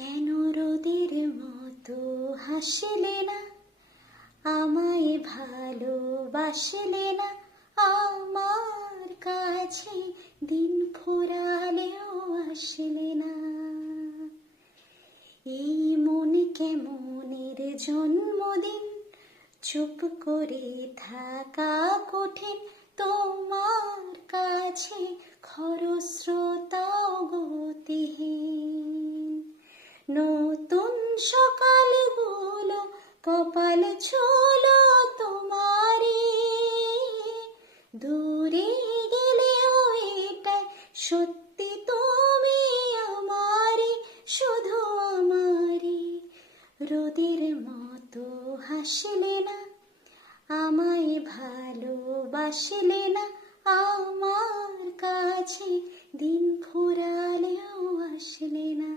কেন রোদের মতো হাসলে না, আমায় ভালোবাসলে না, আমার কাছে দিন ফুরালেও আসলে না। এই মন কেমনের জন্মদিন, চুপ করে থাকা কঠিন, তোমার কাছে খরস্রোতাও গতিহীন। নতুন সকালগুলো কপাল ছোলো তোমারে, দূরে গেলেও এটাই সত্যি তুমি আমারে, শুধু আমারে। রোদের মতো হাসলে না, আমায় ভালোবাসলে না, আমার কাছে দিন ফুরালেও আসলে না।